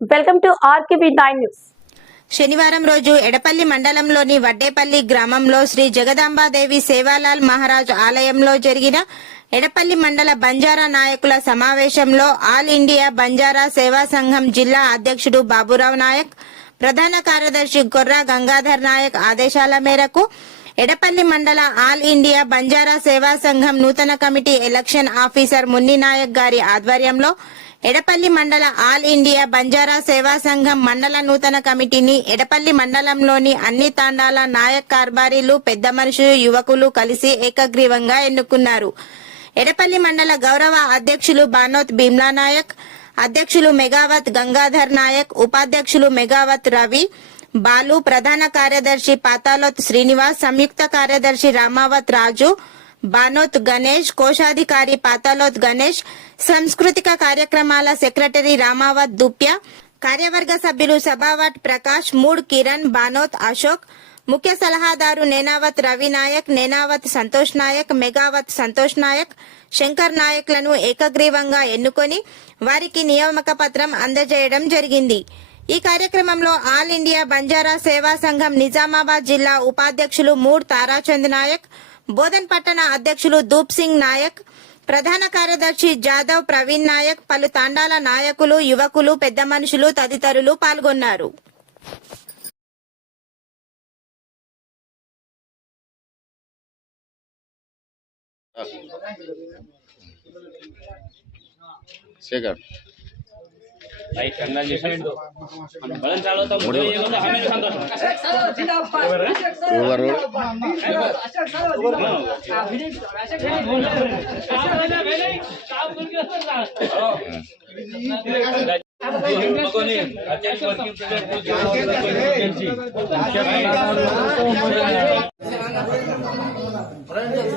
Welcome to RKB nine news. శనివారం రోజు ఎడపల్లి మండలంలోని వడ్డేపల్లి గ్రామంలో శ్రీ జగదాంబాదేవి సేవాలాల్ మహారాజ్ ఆలయంలో జరిగిన ఎడపల్లి మండల బంజారా నాయకుల సమావేశంలో ఆల్ ఇండియా బంజారా సేవా సంఘం జిల్లా అధ్యక్షుడు బాబురావు నాయక్ ప్రధాన కార్యదర్శి గొర్రా గంగాధర్ నాయక్ ఆదేశాల మేరకు ఎడపల్లి మండల ఆల్ ఇండియా బంజారా సేవా సంఘం నూతన committee election officer Munni Naik గారి ఆధ్వర్యంలో ఎడపల్లి మండల ఆల్ ఇండియా బంజారా సేవా సంఘం మండల నూతన కమిటీని ఎడపల్లి మండలంలోని అన్ని తాండాల నాయక్ కార్బారీలు పెద్ద మనుషులు యువకులు కలిసి ఏకగ్రీవంగా ఎన్నుకున్నారు. ఎడపల్లి మండల గౌరవ అధ్యక్షులు బానోత్ భీమ్లా నాయక్ అధ్యక్షులు మెగావత్ గంగాధర్ నాయక్ ఉపాధ్యక్షులు మెగావత్ రవి బాలు ప్రధాన కార్యదర్శి పాతాలోత్ శ్రీనివాస్ సంయుక్త కార్యదర్శి రామావత్ రాజు బానోత్ గణేష్ కోశాధికారి పాతాలోత్ గణేష్ సాంస్కృతిక కార్యక్రమాల సెక్రటరీ రామావత్ దుప్య కార్యవర్గ సభ్యులు సభావట్ ప్రకాష్ మూడ్ కిరణ్ బానోత్ అశోక్ ముఖ్య సలహాదారు నేనావత్ రవి నాయక్ నేనావత్ సంతోష్ నాయక్ మెగావత్ సంతోష్ నాయక్ శంకర్ నాయక్లను ఏకగ్రీవంగా ఎన్నుకొని వారికి నియామక పత్రం అందజేయడం జరిగింది. ఈ కార్యక్రమంలో ఆల్ ఇండియా బంజారా సేవా సంఘం నిజామాబాద్ జిల్లా ఉపాధ్యక్షులు మూడ్ తారాచంద్ నాయక్ బోధన్ పట్టణ అధ్యక్షులు దూప్ సింగ్ నాయక్ ప్రధాన కార్యదర్శి జాదవ్ ప్రవీణ్ నాయక్ పలు తాండాల నాయకులు యువకులు పెద్ద మనుషులు తదితరులు పాల్గొన్నారు. శేఖర్. भाई कंग्रेचुलेशन बलन चालू तो मुझे ये तो हमें संतोष ओवर रोड लोकांनी अत्यंत वर्किंग प्रेझिडेंट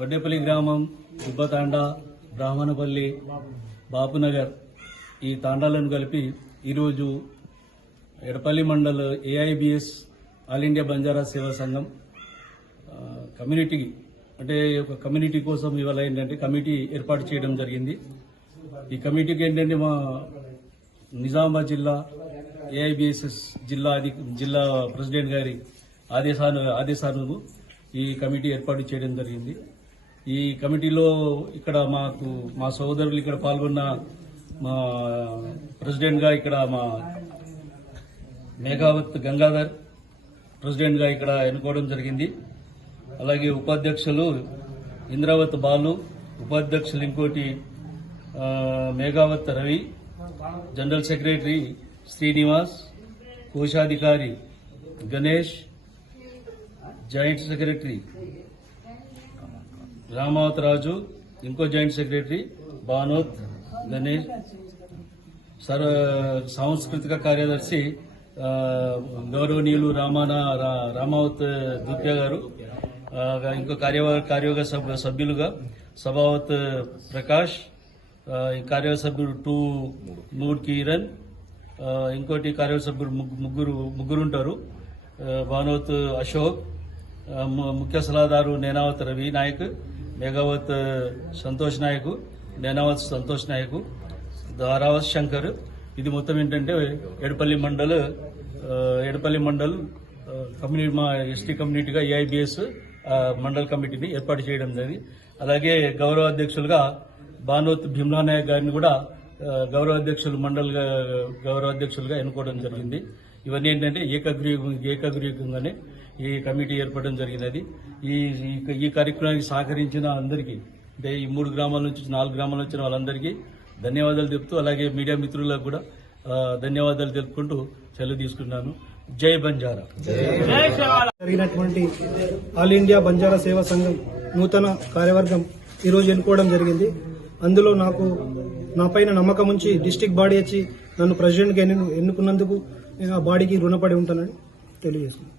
వడ్డేపల్లి గ్రామం దుబ్బతాండా బ్రాహ్మణపల్లి బాపునగర్ ఈ తాండాలను కలిపి ఈరోజు Edapally mandal AIBS all India Banjara Seva Sangham community అంటే ఒక కమ్యూనిటీ కోసం ఇవాళ ఏంటంటే కమిటీ ఏర్పాటు చేయడం జరిగింది. ఈ కమిటీకి ఏంటంటే మా నిజామాబాద్ జిల్లా ఏఐబిఎస్ఎస్ జిల్లా అధి జిల్లా ప్రెసిడెంట్ గారి ఆదేశాను ఆదేశాలను ఈ కమిటీ ఏర్పాటు చేయడం జరిగింది. ఈ కమిటీలో ఇక్కడ మాకు మా సోదరులు ఇక్కడ పాల్గొన్న మా ప్రెసిడెంట్గా ఇక్కడ మా మేఘావత్ గంగాధర్ ప్రెసిడెంట్గా ఇక్కడ ఎన్నుకోవడం జరిగింది. అలాగే ఉపాధ్యక్షులు ఇంద్రావత్ బాలు ఉపాధ్యక్షులు ఇంకోటి మేఘావత్ రవి జనరల్ సెక్రటరీ శ్రీనివాస్ కోశాధికారి గణేష్ జాయింట్ సెక్రటరీ రామావత్ రాజు ఇంకో joint secretary Banoth Ganesh sir సాంస్కృతిక కార్యదర్శి గౌరవనీయులు రామాన రా- రామావత్ దుర్గా గారు ఇంకో కార్య కార్యవర్గ సభ్యులుగా సభావత్ ప్రకాష్ ఈ కార్యవర్గ సభ్యుడు టూ నూడ్ కిరణ్ ఇంకోటి కార్యవర్గ సభ్యుడు ముగ్గురు ముగ్గురు ఉంటారు భానోత్ అశోక్ ముఖ్య సలహాదారు నేనావత్ రవి నాయక్ మేఘావత్ సంతోష్ నాయకు నేనావత్ సంతోష్ నాయకు ధారావత్ శంకర్. ఇది మొత్తం ఏంటంటే ఎడపల్లి మండల్ ఎడపల్లి మండల్ కమ్యూనిటీ మా ఎస్టీ కమ్యూనిటీగా ఏఐబిఎస్ మండల్ కమిటీని ఏర్పాటు చేయడం జరిగింది. అలాగే గౌరవ అధ్యక్షులుగా బానోత్ భీమ్లా నాయక్ గారిని కూడా గౌరవ అధ్యక్షులు మండల్ గౌరవ అధ్యక్షులుగా ఎన్నుకోవడం జరిగింది. ఇవన్నీ ఏంటంటే ఏకగ్రీవ ఏకగ్రీవంగానే ఈ కమిటీ ఏర్పడడం జరిగినది. ఈ ఈ- ఈ కార్యక్రమానికి సహకరించిన అందరికీ అంటే ఈ మూడు గ్రామాల నుంచి నాలుగు గ్రామాల నుంచి వచ్చిన వాళ్ళందరికీ ధన్యవాదాలు చెప్తూ అలాగే మీడియా మిత్రులకు కూడా ధన్యవాదాలు తెలుపుకుంటూ సెలవు తీసుకున్నాను జై బంజారా. జరిగినటువంటి ఆల్ ఇండియా బంజారా సేవా సంఘం నూతన కార్యవర్గం ఈరోజు ఎన్నుకోవడం జరిగింది. అందులో నాకు నా పైన నమ్మకం ఉంచి డిస్టిక్ బాడీ వచ్చి నన్ను ప్రెసిడెంట్గా ఎన్నుకున్నందుకు నేను ఆ బాడీకి రుణపడి ఉంటానని తెలియజేస్తున్నాను